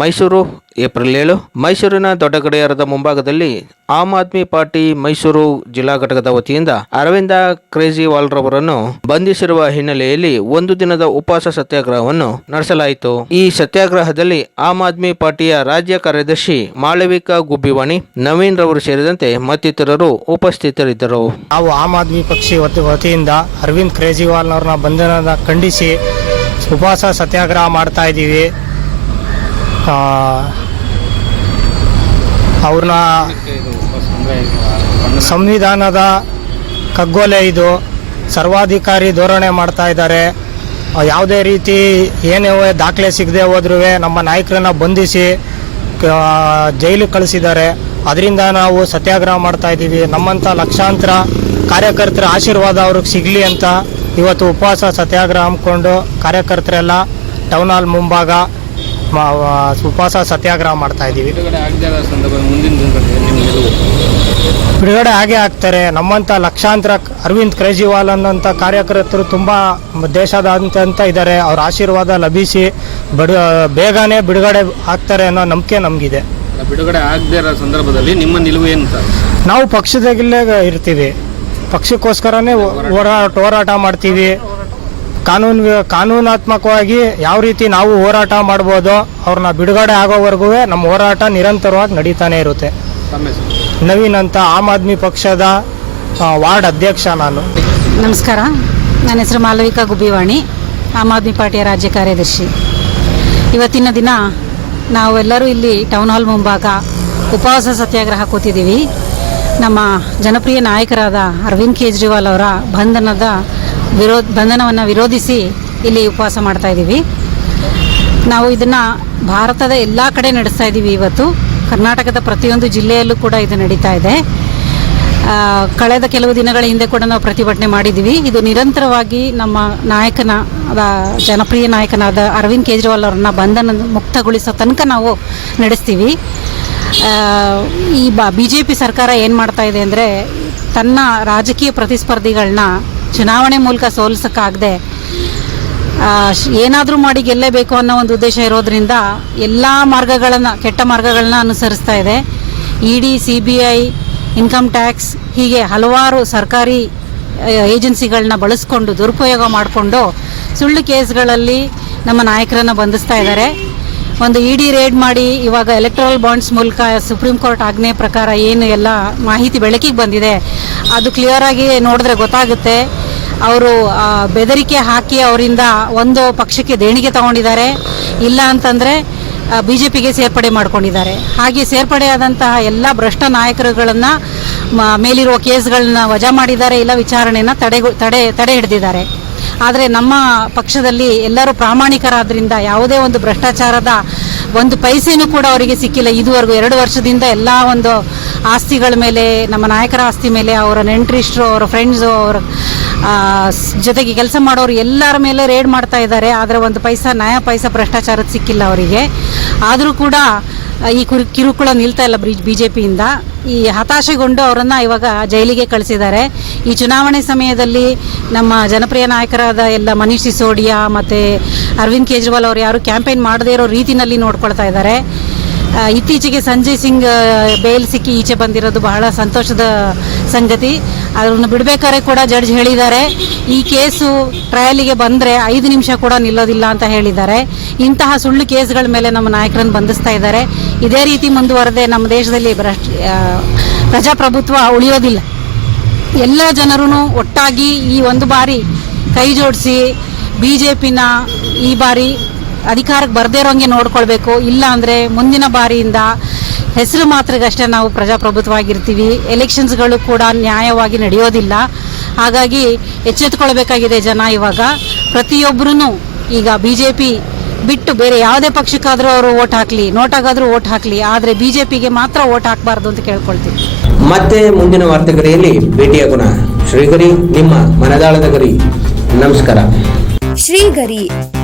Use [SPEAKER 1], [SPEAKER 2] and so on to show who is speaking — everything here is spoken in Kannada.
[SPEAKER 1] ಮೈಸೂರು, ಏಪ್ರಿಲ್ ಏಳು. ಮೈಸೂರಿನ ದೊಡ್ಡ ಗಡಿಯಾರದ ಮುಂಭಾಗದಲ್ಲಿ ಆಮ್ ಆದ್ಮಿ ಪಾರ್ಟಿ ಮೈಸೂರು ಜಿಲ್ಲಾ ಘಟಕದ ವತಿಯಿಂದ ಅರವಿಂದ ಕ್ರೇಜಿವಾಲ್ರವರನ್ನು ಬಂಧಿಸಿರುವ ಹಿನ್ನೆಲೆಯಲ್ಲಿ ಒಂದು ದಿನದ ಉಪವಾಸ ಸತ್ಯಾಗ್ರಹವನ್ನು ನಡೆಸಲಾಯಿತು. ಈ ಸತ್ಯಾಗ್ರಹದಲ್ಲಿ ಆಮ್ ಆದ್ಮಿ ಪಾರ್ಟಿಯ ರಾಜ್ಯ ಕಾರ್ಯದರ್ಶಿ ಮಾಳವಿಕಾ ಗುಬ್ಬಿವಾಣಿ, ನವೀನ್ ರವರು ಸೇರಿದಂತೆ ಮತ್ತಿತರರು ಉಪಸ್ಥಿತರಿದ್ದರು.
[SPEAKER 2] ನಾವು ಆಮ್ ಆದ್ಮಿ ಪಕ್ಷಿ ವತಿ, ವತಿಯಿಂದ ಅರವಿಂದ್ ಕೇಜ್ರಿವಾಲ್ನವ್ರನ್ನ ಬಂಧನದ ಖಂಡಿಸಿ ಉಪವಾಸ ಸತ್ಯಾಗ್ರಹ ಮಾಡ್ತಾ ಇದ್ದೀವಿ. ಅವ್ರನ್ನ ಸಂವಿಧಾನದ ಕಗ್ಗೊಲೆ ಇದು, ಸರ್ವಾಧಿಕಾರಿ ಧೋರಣೆ ಮಾಡ್ತಾ ಇದ್ದಾರೆ. ಯಾವುದೇ ರೀತಿ ಏನೇ ದಾಖಲೆ ಸಿಗದೆ ಹೋದ್ರೂ ನಮ್ಮ ನಾಯಕರನ್ನ ಬಂಧಿಸಿ ಜೈಲಿಗೆ ಕಳಿಸಿದ್ದಾರೆ. ಅದರಿಂದ ನಾವು ಸತ್ಯಾಗ್ರಹ ಮಾಡ್ತಾ ಇದ್ದೀವಿ. ನಮ್ಮಂಥ ಲಕ್ಷಾಂತರ ಕಾರ್ಯಕರ್ತರ ಆಶೀರ್ವಾದ ಅವ್ರಿಗೆ ಸಿಗಲಿ ಅಂತ ಇವತ್ತು ಉಪವಾಸ ಸತ್ಯಾಗ್ರಹ ಹಮ್ಮಿಕೊಂಡು ಕಾರ್ಯಕರ್ತರೆಲ್ಲ ಟೌನ್ ಹಾಲ್ ಮುಂಭಾಗ ಉಪವಾಸ ಸತ್ಯಾಗ್ರಹ ಮಾಡ್ತಾ ಇದ್ದೀವಿ. ಬಿಡುಗಡೆ ಆಗೇ ಆಗ್ತಾರೆ. ನಮ್ಮಂಥ ಲಕ್ಷಾಂತರ ಅರವಿಂದ್ ಕೇಜ್ರಿವಾಲ್ ಅನ್ನೋಂಥ ಕಾರ್ಯಕರ್ತರು ತುಂಬ ದೇಶದಾದ್ಯಂತ ಇದ್ದಾರೆ. ಅವ್ರ ಆಶೀರ್ವಾದ ಲಭಿಸಿ ಬಿಡು ಬೇಗನೆ ಬಿಡುಗಡೆ ಆಗ್ತಾರೆ ಅನ್ನೋ ನಂಬಿಕೆ ನಮಗಿದೆ.
[SPEAKER 3] ಬಿಡುಗಡೆ ಆಗದೇ ಇರೋ ಸಂದರ್ಭದಲ್ಲಿ ನಿಮ್ಮ ನಿಲುವು ಏನು
[SPEAKER 2] ನಾವು ಪಕ್ಷದಲ್ಲೇ ಇರ್ತೀವಿ. ಪಕ್ಷಕ್ಕೋಸ್ಕರನೇ ಹೋರಾಟ ಹೋರಾಟ ಮಾಡ್ತೀವಿ. ಕಾನೂನು ಕಾನೂನಾತ್ಮಕವಾಗಿ ಯಾವ ರೀತಿ ನಾವು ಹೋರಾಟ ಮಾಡ್ಬೋದು ಅವ್ರನ್ನ ಬಿಡುಗಡೆ ಆಗೋವರೆಗೂ ನಮ್ಮ ಹೋರಾಟ ನಿರಂತರವಾಗಿ ನಡೀತಾನೆ ಇರುತ್ತೆ. ನವೀನ್ ಅಂತ ಆಮ್ ಆದ್ಮಿ ಪಕ್ಷದ ವಾರ್ಡ್ ಅಧ್ಯಕ್ಷ ನಾನು.
[SPEAKER 4] ನಮಸ್ಕಾರ. ನನ್ನ ಹೆಸರು ಮಾಲವಿಕಾ ಗುಬ್ಬಿವಾಣಿ ಆಮ್ ಆದ್ಮಿ ಪಾರ್ಟಿಯ ರಾಜ್ಯ ಕಾರ್ಯದರ್ಶಿ. ಇವತ್ತಿನ ದಿನ ನಾವೆಲ್ಲರೂ ಇಲ್ಲಿ ಟೌನ್ ಹಾಲ್ ಮುಂಭಾಗ ಉಪವಾಸ ಸತ್ಯಾಗ್ರಹ ಕೂತಿದ್ದೀವಿ. ನಮ್ಮ ಜನಪ್ರಿಯ ನಾಯಕರಾದ ಅರವಿಂದ್ ಕೇಜ್ರಿವಾಲ್ ಅವರ ಬಂಧನದ ವಿರೋಧ ಬಂಧನವನ್ನು ವಿರೋಧಿಸಿ ಇಲ್ಲಿ ಉಪವಾಸ ಮಾಡ್ತಾ ಇದ್ದೀವಿ. ನಾವು ಇದನ್ನು ಭಾರತದ ಎಲ್ಲ ಕಡೆ ನಡೆಸ್ತಾ ಇದ್ದೀವಿ ಇವತ್ತು. ಕರ್ನಾಟಕದ ಪ್ರತಿಯೊಂದು ಜಿಲ್ಲೆಯಲ್ಲೂ ಕೂಡ ಇದು ನಡೀತಾ ಇದೆ. ಕಳೆದ ಕೆಲವು ದಿನಗಳ ಹಿಂದೆ ಕೂಡ ನಾವು ಪ್ರತಿಭಟನೆ ಮಾಡಿದ್ದೀವಿ. ಇದು ನಿರಂತರವಾಗಿ ನಮ್ಮ ನಾಯಕನ ಜನಪ್ರಿಯ ನಾಯಕನಾದ ಅರವಿಂದ್ ಕೇಜ್ರಿವಾಲ್ ಅವರನ್ನ ಬಂಧನ ಮುಕ್ತಗೊಳಿಸೋ ತನಕ ನಾವು ನಡೆಸ್ತೀವಿ. ಈ ಬಿ ಜೆ ಪಿ ಸರ್ಕಾರ ಏನು ಮಾಡ್ತಾ ಇದೆ ಅಂದರೆ ತನ್ನ ರಾಜಕೀಯ ಪ್ರತಿಸ್ಪರ್ಧಿಗಳನ್ನ ಚುನಾವಣೆ ಮೂಲಕ ಸೋಲಿಸೋಕ್ಕಾಗದೆ ಏನಾದರೂ ಮಾಡಿ ಗೆಲ್ಲೇಬೇಕು ಅನ್ನೋ ಒಂದು ಉದ್ದೇಶ ಇರೋದ್ರಿಂದ ಎಲ್ಲ ಮಾರ್ಗಗಳನ್ನು, ಕೆಟ್ಟ ಮಾರ್ಗಗಳನ್ನ ಅನುಸರಿಸ್ತಾ ಇದೆ. E D, C B I, income tax ಹೀಗೆ ಹಲವಾರು ಸರ್ಕಾರಿ ಏಜೆನ್ಸಿಗಳನ್ನ ಬಳಸ್ಕೊಂಡು, ದುರುಪಯೋಗ ಮಾಡಿಕೊಂಡು ಸುಳ್ಳು ಕೇಸ್ಗಳಲ್ಲಿ ನಮ್ಮ ನಾಯಕರನ್ನು ಬಂಧಿಸ್ತಾ ಇದ್ದಾರೆ. ಒಂದು ಇ ಡಿ ರೇಡ್ ಮಾಡಿ ಇವಾಗ ಎಲೆಕ್ಟ್ರಲ್ ಬಾಂಡ್ಸ್ ಮೂಲಕ ಸುಪ್ರೀಂ ಕೋರ್ಟ್ ಆಜ್ಞೆ ಪ್ರಕಾರ ಏನು ಎಲ್ಲ ಮಾಹಿತಿ ಬೆಳಕಿಗೆ ಬಂದಿದೆ. ಅದು ಕ್ಲಿಯರ್ ಆಗಿ ನೋಡಿದ್ರೆ ಗೊತ್ತಾಗುತ್ತೆ. ಅವರು ಬೆದರಿಕೆ ಹಾಕಿ ಅವರಿಂದ ಒಂದು ಪಕ್ಷಕ್ಕೆ ದೇಣಿಗೆ ತಗೊಂಡಿದ್ದಾರೆ. ಇಲ್ಲ ಅಂತಂದರೆ ಬಿ ಜೆ ಪಿಗೆ ಸೇರ್ಪಡೆ ಮಾಡ್ಕೊಂಡಿದ್ದಾರೆ. ಹಾಗೆ ಸೇರ್ಪಡೆಯಾದಂತಹ ಎಲ್ಲ ಭ್ರಷ್ಟ ನಾಯಕರುಗಳನ್ನು ಮೇಲಿರುವ ಕೇಸ್ಗಳನ್ನ ವಜಾ ಮಾಡಿದ್ದಾರೆ ಇಲ್ಲ ವಿಚಾರಣೆನ ತಡೆ ತಡೆ ತಡೆ ಹಿಡಿದಿದ್ದಾರೆ. ಆದರೆ ನಮ್ಮ ಪಕ್ಷದಲ್ಲಿ ಎಲ್ಲರೂ ಪ್ರಾಮಾಣಿಕರಾದ್ರಿಂದ ಯಾವುದೇ ಒಂದು ಭ್ರಷ್ಟಾಚಾರದ ಒಂದು ಪೈಸೆನೂ ಕೂಡ ಅವರಿಗೆ ಸಿಕ್ಕಿಲ್ಲ. ಇದುವರೆಗೂ ಎರಡು ವರ್ಷದಿಂದ ಎಲ್ಲ ಒಂದು ಆಸ್ತಿಗಳ ಮೇಲೆ, ನಮ್ಮ ನಾಯಕರ ಆಸ್ತಿ ಮೇಲೆ, ಅವರ ನೆಂಟರಿಷ್ಟರು ಅವರ ಫ್ರೆಂಡ್ಸು ಅವರ ಜೊತೆಗೆ ಕೆಲಸ ಮಾಡೋರು ಎಲ್ಲರ ಮೇಲೆ ರೇಡ್ ಮಾಡ್ತಾ ಇದ್ದಾರೆ. ಆದರೆ ಒಂದು ಪೈಸಾ ನಯ ಪೈಸಾ ಭ್ರಷ್ಟಾಚಾರದ ಸಿಕ್ಕಿಲ್ಲ ಅವರಿಗೆ. ಆದರೂ ಕೂಡ ಈ ಕುರು ಕಿರುಕುಳ ನಿಲ್ತಾ ಇಲ್ಲ ಬಿ ಜೆ ಪಿಯಿಂದ ಈ ಹತಾಶೆಗೊಂಡು ಅವರನ್ನು ಇವಾಗ ಜೈಲಿಗೆ ಕಳಿಸಿದ್ದಾರೆ. ಈ ಚುನಾವಣೆ ಸಮಯದಲ್ಲಿ ನಮ್ಮ ಜನಪ್ರಿಯ ನಾಯಕರಾದ ಎಲ್ಲ ಮನೀಷ್ ಸಿಸೋಡಿಯಾ ಮತ್ತು ಅರವಿಂದ್ ಕೇಜ್ರಿವಾಲ್ ಅವರು ಯಾರು ಕ್ಯಾಂಪೇನ್ ಮಾಡದೇ ಇರೋ ರೀತಿನಲ್ಲಿ ನೋಡ್ಕೊಳ್ತಾ ಇದ್ದಾರೆ. ಇತ್ತೀಚೆಗೆ ಸಂಜಯ್ ಸಿಂಗ್ ಬೇಲ್ ಸಿಕ್ಕಿ ಈಚೆ ಬಂದಿರೋದು ಬಹಳ ಸಂತೋಷದ ಸಂಗತಿ. ಅದನ್ನು ಬಿಡಬೇಕಾದ್ರೆ ಕೂಡ ಜಡ್ಜ್ ಹೇಳಿದ್ದಾರೆ. ಈ ಕೇಸು ಟ್ರಯಲಿಗೆ ಬಂದರೆ ಐದು ನಿಮಿಷ ಕೂಡ ನಿಲ್ಲೋದಿಲ್ಲ ಅಂತ ಹೇಳಿದ್ದಾರೆ. ಇಂತಹ ಸುಳ್ಳು ಕೇಸ್ಗಳ ಮೇಲೆ ನಮ್ಮ ನಾಯಕರನ್ನು ಬಂಧಿಸ್ತಾ ಇದ್ದಾರೆ. ಇದೇ ರೀತಿ ಮುಂದುವರೆದೇ ನಮ್ಮ ದೇಶದಲ್ಲಿ ಭ್ರಷ್ಟ ಪ್ರಜಾಪ್ರಭುತ್ವ ಉಳಿಯೋದಿಲ್ಲ. ಎಲ್ಲ ಜನರೂ ಒಟ್ಟಾಗಿ ಈ ಒಂದು ಬಾರಿ ಕೈ ಜೋಡಿಸಿ ಬಿ ಜೆ ಈ ಬಾರಿ ಅಧಿಕಾರಕ್ಕೆ ಬರದೇ ಇರೋಂಗೆ ನೋಡ್ಕೊಳ್ಬೇಕು. ಇಲ್ಲ ಅಂದರೆ ಮುಂದಿನ ಬಾರಿಯಿಂದ ಹೆಸರು ಮಾತ್ರಗಷ್ಟೇ ನಾವು ಪ್ರಜಾಪ್ರಭುತ್ವವಾಗಿರ್ತೀವಿ. ಎಲೆಕ್ಷನ್ಸ್ಗಳು ಕೂಡ ನ್ಯಾಯವಾಗಿ ನಡೆಯೋದಿಲ್ಲ. ಹಾಗಾಗಿ ಎಚ್ಚೆತ್ತುಕೊಳ್ಬೇಕಾಗಿದೆ ಜನ ಇವಾಗ. ಪ್ರತಿಯೊಬ್ಬರೂ ಈಗ ಬಿ ಜೆ ಪಿ ಬಿಟ್ಟು ಬೇರೆ ಯಾವುದೇ ಪಕ್ಷಕ್ಕಾದರೂ ಅವರು ಓಟ್ ಹಾಕಲಿ ನೋಟಾಗಾದರೂ ಓಟ್ ಹಾಕಲಿ ಆದರೆ ಬಿ ಜೆ ಪಿಗೆ ಮಾತ್ರ ಓಟ್ ಹಾಕಬಾರ್ದು ಅಂತ ಕೇಳ್ಕೊಳ್ತೀವಿ.
[SPEAKER 5] ಮತ್ತೆ ಮುಂದಿನ ವಾರ್ತೆಗರಿಯಲ್ಲಿ ಭೇಟಿಯಾಗೋಣ ಶ್ರೀಗರಿ ನಿಮ್ಮ ಮನದಾಳದ ಗರಿ. ನಮಸ್ಕಾರ.
[SPEAKER 6] ಶ್ರೀಗರಿ